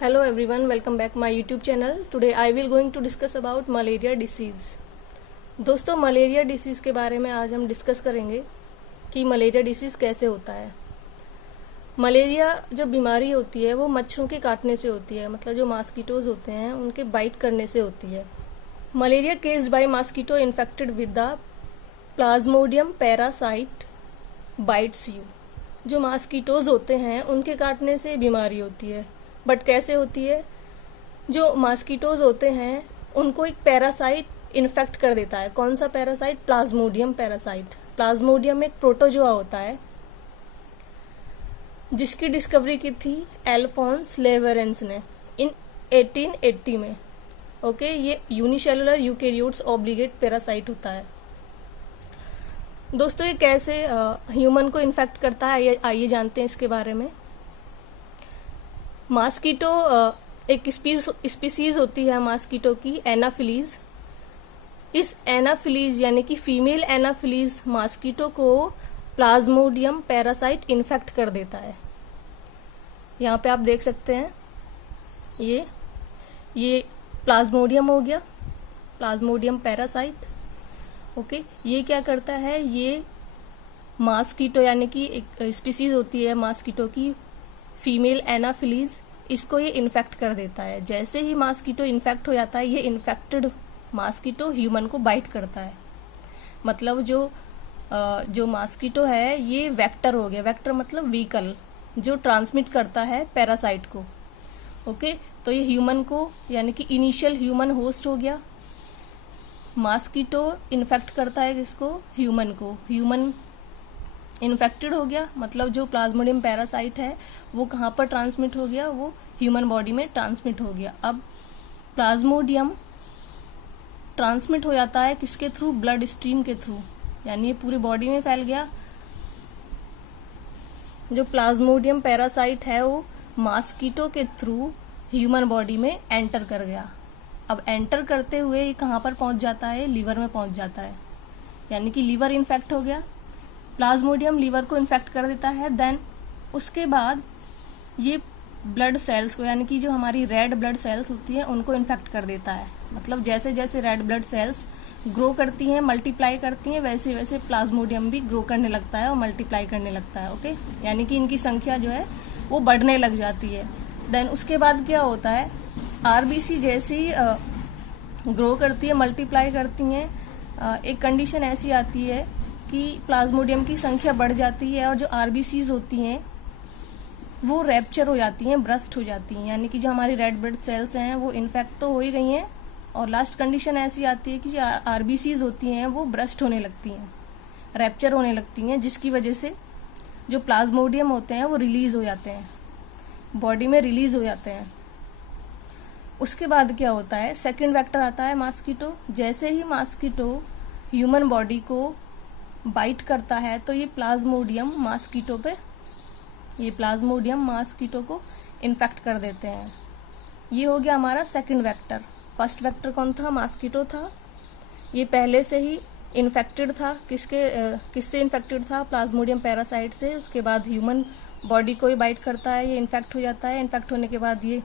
Hello everyone, welcome back my YouTube channel. Today I will going to discuss about malaria disease. दोस्तों malaria disease के बारे में आज हम डिस्कस करेंगे कि मलेरिया डिसीज़ कैसे होता है। मलेरिया जो बीमारी होती है वो मच्छरों के काटने से होती है, मतलब जो मॉस्किटोज होते हैं उनके बाइट करने से होती है। Malaria caused by mosquito infected with the Plasmodium parasite bites you. जो मॉस्किटोज होते हैं उनके काटने से बीमारी होती है। बट कैसे होती है? जो मॉस्किटोज होते हैं उनको एक पैरासाइट इन्फेक्ट कर देता है। कौन सा पैरासाइट? Plasmodium parasite. प्लाज्मोडियम एक प्रोटोजोआ होता है जिसकी डिस्कवरी की थी एल्फोंस लेवरेंस ने इन 1880 में। ओके, ये यूनिसेलुलर यूकेरियोट्स ऑब्लिगेट पैरासाइट होता है। दोस्तों ये कैसे ह्यूमन को इन्फेक्ट करता है आइए जानते हैं इसके बारे में। मॉस्किटो एक स्पीसीज होती है मॉस्किटो की, एनाफिलीज। इस एनाफिलीज यानी कि फीमेल एनाफिलीज मॉस्किटो को प्लाज्मोडियम पैरासाइट इन्फेक्ट कर देता है। यहाँ पे आप देख सकते हैं ये प्लाज्मोडियम हो गया, प्लाज्मोडियम पैरासाइट। ओके, ये क्या करता है? ये मॉस्किटो यानी कि एक स्पीसीज होती है मॉस्किटो की फीमेल एनाफिलीज, इसको ये इन्फेक्ट कर देता है। जैसे ही मॉस्किटो इन्फेक्ट हो जाता है, ये इन्फेक्टेड मॉस्किटो ह्यूमन को बाइट करता है। मतलब जो मॉस्किटो है ये वेक्टर हो गया। वेक्टर मतलब व्हीकल जो ट्रांसमिट करता है पैरासाइट को। ओके, तो ये ह्यूमन को यानी कि इनिशियल ह्यूमन होस्ट हो गया। मॉस्किटो इन्फेक्ट करता है किसको? ह्यूमन को। ह्यूमन इन्फेक्टेड हो गया, मतलब जो प्लाज्मोडियम पैरासाइट है वो कहाँ पर ट्रांसमिट हो गया? वो ह्यूमन बॉडी में ट्रांसमिट हो गया। अब प्लाज्मोडियम ट्रांसमिट हो जाता है किसके थ्रू? ब्लड स्ट्रीम के थ्रू, यानी ये पूरी बॉडी में फैल गया। जो प्लाज्मोडियम पैरासाइट है वो मॉस्किटो के थ्रू ह्यूमन बॉडी में एंटर कर गया। अब एंटर करते हुए ये कहाँ पर पहुँच जाता है? लीवर में पहुँच जाता है, यानी कि लीवर इन्फेक्ट हो गया। प्लाज्मोडियम लीवर को इन्फेक्ट कर देता है। देन उसके बाद ये ब्लड सेल्स को, यानी कि जो हमारी रेड ब्लड सेल्स होती हैं उनको इन्फेक्ट कर देता है। मतलब जैसे जैसे रेड ब्लड सेल्स ग्रो करती हैं, मल्टीप्लाई करती हैं, वैसे वैसे प्लाज्मोडियम भी ग्रो करने लगता है और मल्टीप्लाई करने लगता है। ओके, यानी कि इनकी संख्या जो है वो बढ़ने लग जाती है। देन उसके बाद क्या होता है? आरबीसी जैसी ग्रो करती है, मल्टीप्लाई करती हैं, एक कंडीशन ऐसी आती है कि प्लाज्मोडियम की संख्या बढ़ जाती है और जो आरबीसीज होती हैं वो रैप्चर हो जाती हैं, ब्रस्ट हो जाती हैं। यानी कि जो हमारी रेड ब्लड सेल्स हैं वो इन्फेक्ट तो हो ही गई हैं और लास्ट कंडीशन ऐसी आती है कि जो आरबीसीज होती हैं वो ब्रस्ट होने लगती हैं, रैप्चर होने लगती हैं, जिसकी वजह से जो प्लाज्मोडियम होते हैं वो रिलीज हो जाते हैं, बॉडी में रिलीज हो जाते हैं। उसके बाद क्या होता है? सेकेंड वेक्टर आता है मॉस्किटो। जैसे ही मॉस्किटो ह्यूमन बॉडी को बाइट करता है तो ये प्लाज्मोडियम मॉस्किटो को इन्फेक्ट कर देते हैं। ये हो गया हमारा सेकंड वेक्टर। फर्स्ट वेक्टर कौन था? मॉस्किटो था। ये पहले से ही इन्फेक्टेड था। किससे इन्फेक्टेड था? प्लाज्मोडियम पैरासाइट से। उसके बाद ह्यूमन बॉडी को ही बाइट करता है, ये इन्फेक्ट हो जाता है। इन्फेक्ट होने के बाद ये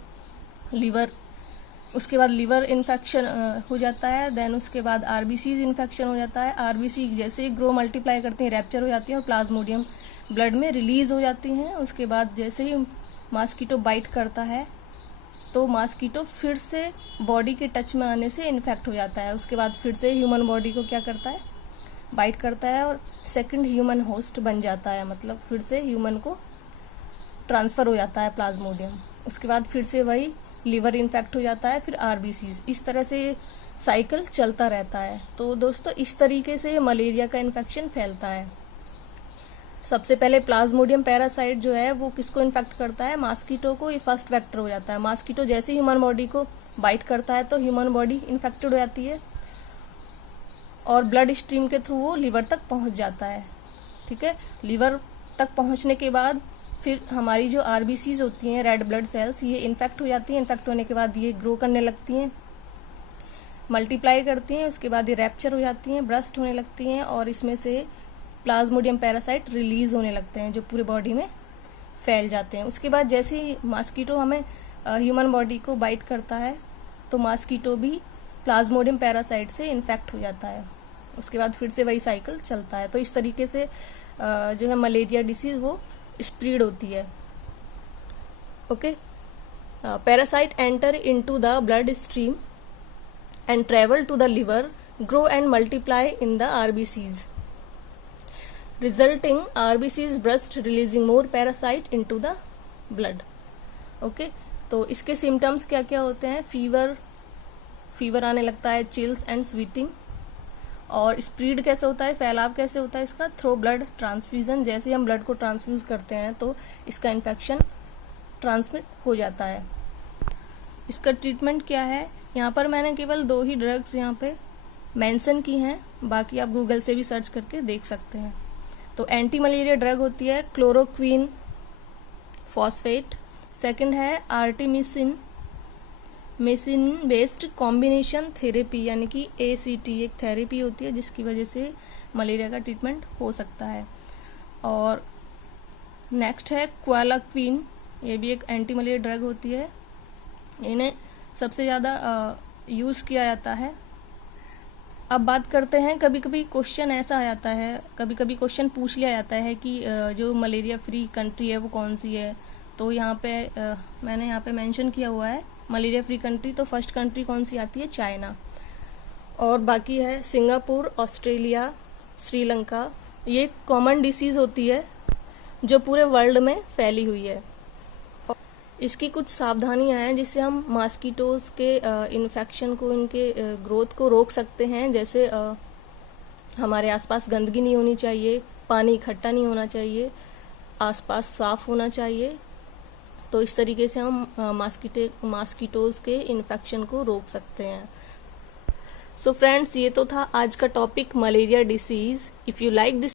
उसके बाद लीवर इन्फेक्शन हो जाता है। देन उसके बाद आरबीसी इन्फेक्शन हो जाता है। आरबीसी जैसे ही ग्रो मल्टीप्लाई करती हैं, रैप्चर हो जाती हैं और प्लाज्मोडियम ब्लड में रिलीज हो जाती हैं। उसके बाद जैसे ही मॉस्किटो बाइट करता है तो मॉस्किटो फिर से बॉडी के टच में आने से इन्फेक्ट हो जाता है। उसके बाद फिर से ह्यूमन बॉडी को क्या करता है? बाइट करता है और सेकंड ह्यूमन होस्ट बन जाता है, मतलब फिर से ह्यूमन को ट्रांसफ़र हो जाता है प्लाज्मोडियम। उसके बाद फिर से वही लीवर इन्फेक्ट हो जाता है, फिर आरबीसीज। इस तरह से साइकिल चलता रहता है। तो दोस्तों इस तरीके से मलेरिया का इन्फेक्शन फैलता है। सबसे पहले प्लाज्मोडियम पैरासाइट जो है वो किसको इन्फेक्ट करता है? मॉस्किटो को। ये फर्स्ट वेक्टर हो जाता है। मॉस्किटो जैसे ह्यूमन बॉडी को बाइट करता है तो ह्यूमन बॉडी इन्फेक्टेड हो जाती है और ब्लड स्ट्रीम के थ्रू वो लीवर तक पहुंच जाता है। ठीक है, लीवर तक पहुंचने के बाद फिर हमारी जो आरबीसीज होती हैं, रेड ब्लड सेल्स, ये इन्फेक्ट हो जाती हैं। इन्फेक्ट होने के बाद ये ग्रो करने लगती हैं, मल्टीप्लाई करती हैं। उसके बाद ये रैप्चर हो जाती हैं, ब्रस्ट होने लगती हैं और इसमें से प्लाज्मोडियम पैरासाइट रिलीज होने लगते हैं जो पूरे बॉडी में फैल जाते हैं। उसके बाद जैसे ही मॉस्किटो हमें ह्यूमन बॉडी को बाइट करता है तो मॉस्किटो भी प्लाज्मोडियम पैरासाइट से इन्फेक्ट हो जाता है, उसके बाद फिर से वही साइकिल चलता है। तो इस तरीके से जो है मलेरिया डिसीज़ वो स्प्रेड होती है। Okay, parasite enter into the blood stream and travel to the liver, grow and multiply in the RBCs, resulting RBCs burst releasing more parasite into the blood. Okay, तो इसके symptoms क्या क्या होते हैं? Fever आने लगता है, चिल्स एंड स्वीटिंग। और स्प्रेड कैसे होता है, फैलाव कैसे होता है इसका? थ्रो ब्लड ट्रांसफ्यूजन, जैसे हम ब्लड को ट्रांसफ्यूज करते हैं तो इसका इन्फेक्शन ट्रांसमिट हो जाता है। इसका ट्रीटमेंट क्या है? यहाँ पर मैंने केवल 2 ही ड्रग्स यहाँ पे मेंशन की हैं, बाकी आप गूगल से भी सर्च करके देख सकते हैं। तो एंटी मलेरिया ड्रग होती है क्लोरोक्वीन फॉस्फेट, सेकंड है आर्टिमिसिन बेस्ड कॉम्बिनेशन थेरेपी, यानी कि ACT एक थेरेपी होती है जिसकी वजह से मलेरिया का ट्रीटमेंट हो सकता है। और नेक्स्ट है क्वालाक्विन, ये भी एक एंटी मलेरिया ड्रग होती है, इन्हें सबसे ज़्यादा यूज़ किया जाता है। अब बात करते हैं, कभी कभी क्वेश्चन ऐसा आ जाता है, कभी कभी क्वेश्चन पूछ लिया जाता है कि जो मलेरिया फ्री कंट्री है वो कौन सी है। तो यहाँ पे मैंने यहाँ पे मेंशन किया हुआ है मलेरिया फ्री कंट्री, तो फर्स्ट कंट्री कौन सी आती है? चाइना। और बाकी है सिंगापुर, ऑस्ट्रेलिया, श्रीलंका। ये कॉमन डिसीज़ होती है जो पूरे वर्ल्ड में फैली हुई है। इसकी कुछ सावधानियां हैं जिससे हम मॉस्किटोज़ के इन्फेक्शन को, इनके ग्रोथ को रोक सकते हैं। जैसे हमारे आसपास गंदगी नहीं होनी चाहिए, पानी इकट्ठा नहीं होना चाहिए, आसपास साफ होना चाहिए। तो इस तरीके से हम मॉस्किटोज़ के इन्फेक्शन को रोक सकते हैं। सो फ्रेंड्स, ये तो था आज का topic malaria disease. If you like this